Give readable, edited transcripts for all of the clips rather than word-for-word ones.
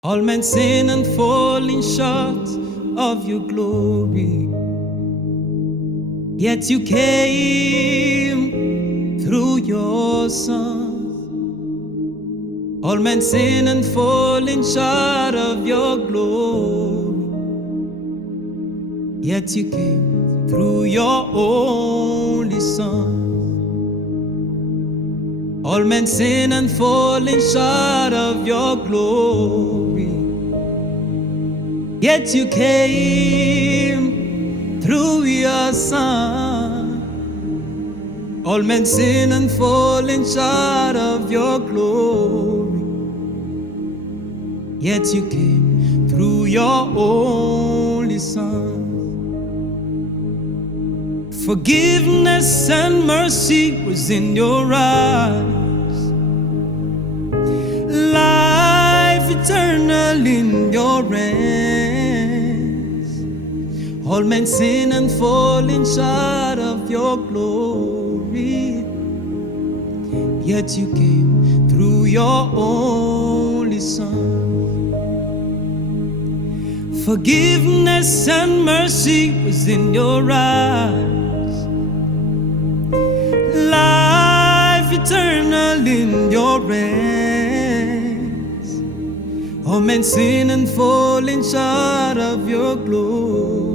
All men sin and falling short of your glory. Yet you came through your Son. All men sin and falling short of your glory. Yet you came through your only Son. All men sin and falling short of your glory. Yet you came through your Son. All men sin and falling short of your glory. Yet you came through your only Son. Forgiveness and mercy was in your eyes. Life eternal in your hands. All men sin and falling short of your glory. Yet you came through your only Son. Forgiveness and mercy was in your eyes. Life eternal in your hands. All men sin and falling short of your glory.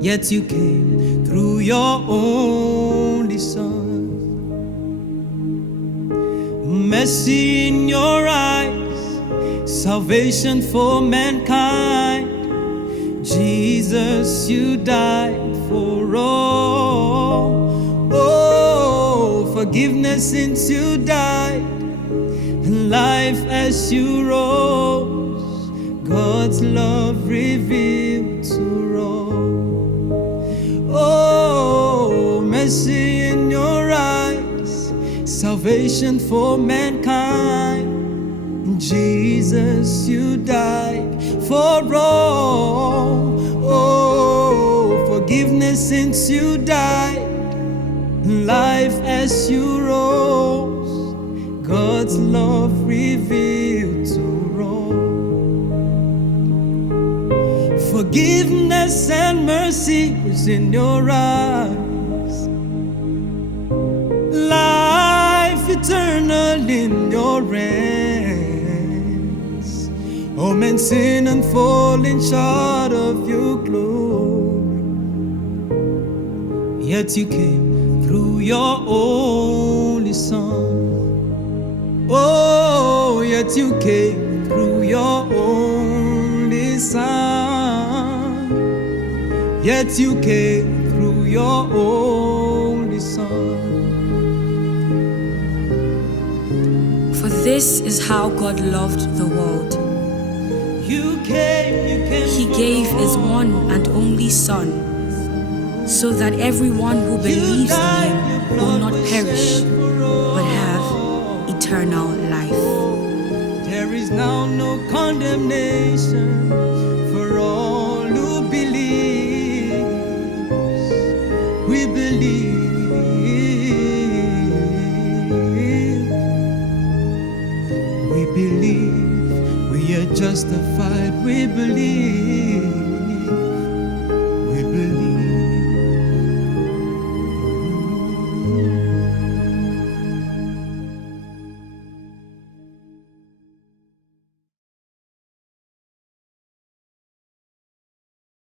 Yet you came through your only Son. Mercy in your eyes, salvation for mankind. Jesus, you died for all. Oh, forgiveness since you died, and life as you rose. God's love revealed to all. Oh, mercy in your eyes, salvation for mankind. Jesus, you died for all. Oh, forgiveness since you died, life as you rose. God's love revealed to all. Forgiveness and mercy was in your eyes. Life eternal in your hands. All men sin and falling short of your glory. Yet you came through your only Son. Oh, yet you came through your only Son. Yet you came through your only Son. For this is how God loved the world. You came He gave His one and only Son, so that everyone who believes in Him will not perish, but have eternal life. There is now no condemnation for all who believe. We believe. We believe. We are justified. We believe.